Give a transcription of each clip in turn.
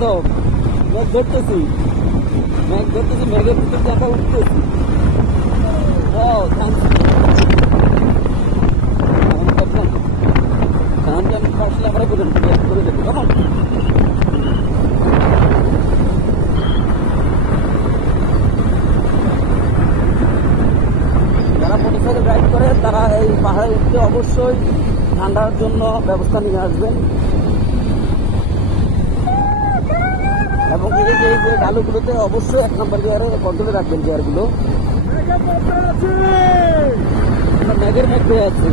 তো মেঘ ধরতেছি, মেঘের ভিতর দেখা উঠতেছি। ও থামছি, আমি আসলে আমরা করে দেবো কেমন। যারা মোটরসাইকেল রাইড করে তারা এই পাহাড়ে উঠতে অবশ্যই ঠান্ডার জন্য ব্যবস্থা নিয়ে আসবেন, এবং এই যে ডালুগুলোতে অবশ্যই 1 নম্বর গিয়ারে কন্ট্রোলে রাখবেন গিয়ারগুলো। মেঘের মধ্যে আছে,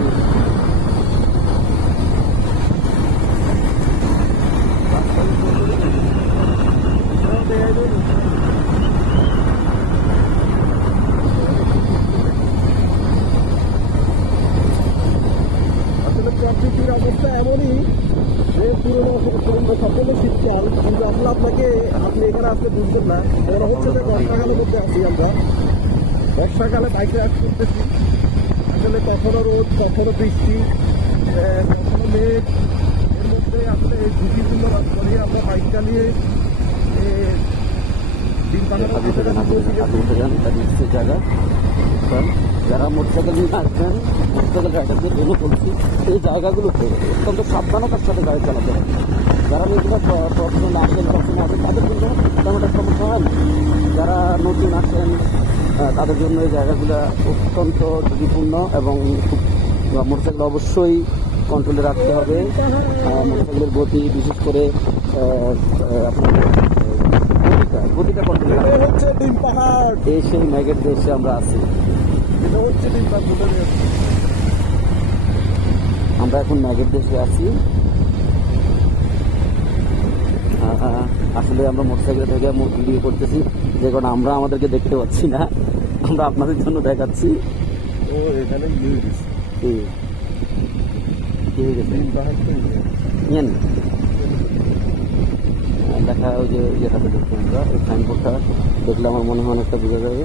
আসলে প্রকৃতির অবস্থা এমনই যে পুরোনো সকলে শীতকাল, কিন্তু আসলে আপনি এখানে আসতে বুঝবেন না। মনে হচ্ছে যে বর্ষাকালের মধ্যে আছি আমরা। বর্ষাকালে বাইকে রাইড করতেছি, আসলে কখনো রোদ, কখনো বৃষ্টি, কখনো মেঘ, এর মধ্যে আসলে এই ঝুঁকিপূর্ণ কাজ করিয়ে আমরা বাইক চালিয়ে দিন জায়গা। যারা মোটরসাইকেল নিয়ে আসবেন, মোটরসাইকেল রাইডারদের জন্য বলছি এই জায়গাগুলোতে অত্যন্ত সাবধানতার সাথে গাড়ি চালাতে হবে। যারা নিজেরা প্রফেশনাল আসেন তাদের জন্য তেমন একটা সমস্যা হয় না। যারা নতুন আসেন তাদের জন্য এই জায়গাগুলো অত্যন্ত ঝুঁকিপূর্ণ, এবং মোটরসাইকেল অবশ্যই কন্ট্রোলে রাখতে হবে। মোটরসাইকেলের গতি, বিশেষ করে আপনার গতিটা কন্ট্রোলে হচ্ছে ডিম পাহাড়। এই সেই মেঘের দেশে আমরা আছি। আমরা এখন মেঘের দেশে আছি। আসলে আমরা মোটরসাইকেল থেকে ভিডিও করতেছি, যে কারণে আমরা আমাদেরকে দেখতে পাচ্ছি না, আমরা আপনাদের জন্য দেখাচ্ছি। ও এখানে দেখা, ওই যে ইয়েটাতে দেখছি আমরা, ওই সাইনবোর্ডটা দেখলে আমার মনে হয় অনেকটা বোঝা যাবে।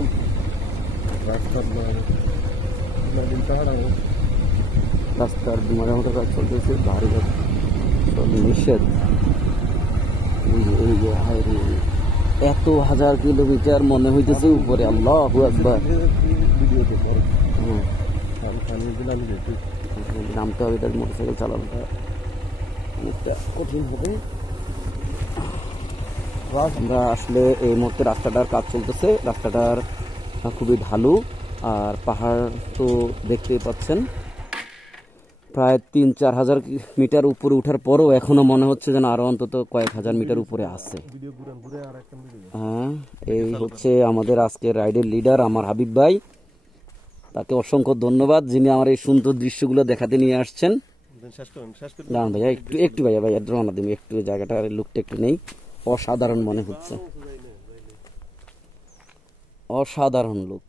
রাস্তার মেরামতের কাজ চলতেছে, ভারী নিষেধ। এই যে এত 1000 কিলোমিটার মনে হইতেছে উপরে। আল্লাহু আকবার। নামতে হবে, এটার মোটরসাইকেল চালানোটা অনেকটা কঠিন হবে। আমরা আসলে এই মুহূর্তে রাস্তাটার কাজ চলতেছে, রাস্তাটার খুবই ঢালু, আর পাহাড় তো দেখতেই পাচ্ছেন। প্রায় 3-4 হাজার মিটার উপরে উঠার পরও এখনো মনে হচ্ছে যেন আরো অন্তত কয়েক হাজার মিটার উপরে আছে। হ্যাঁ, এই হচ্ছে আমাদের আজকের রাইডের লিডার, আমার হাবিব ভাই। তাকে অসংখ্য ধন্যবাদ, যিনি আমার এই সুন্দর দৃশ্যগুলো দেখাতে নিয়ে আসছেন। না ভাইয়া, একটু ভাইয়া রওনা দিন, একটু জায়গাটার লুকটা একটু নেই। অসাধারণ মনে হচ্ছে, অসাধারণ লুক।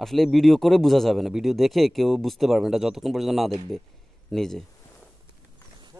আসলে ভিডিও করে বোঝা যাবে না, ভিডিও দেখে কেউ বুঝতে পারবে না, এটা যতক্ষণ পর্যন্ত না দেখবে নিজে।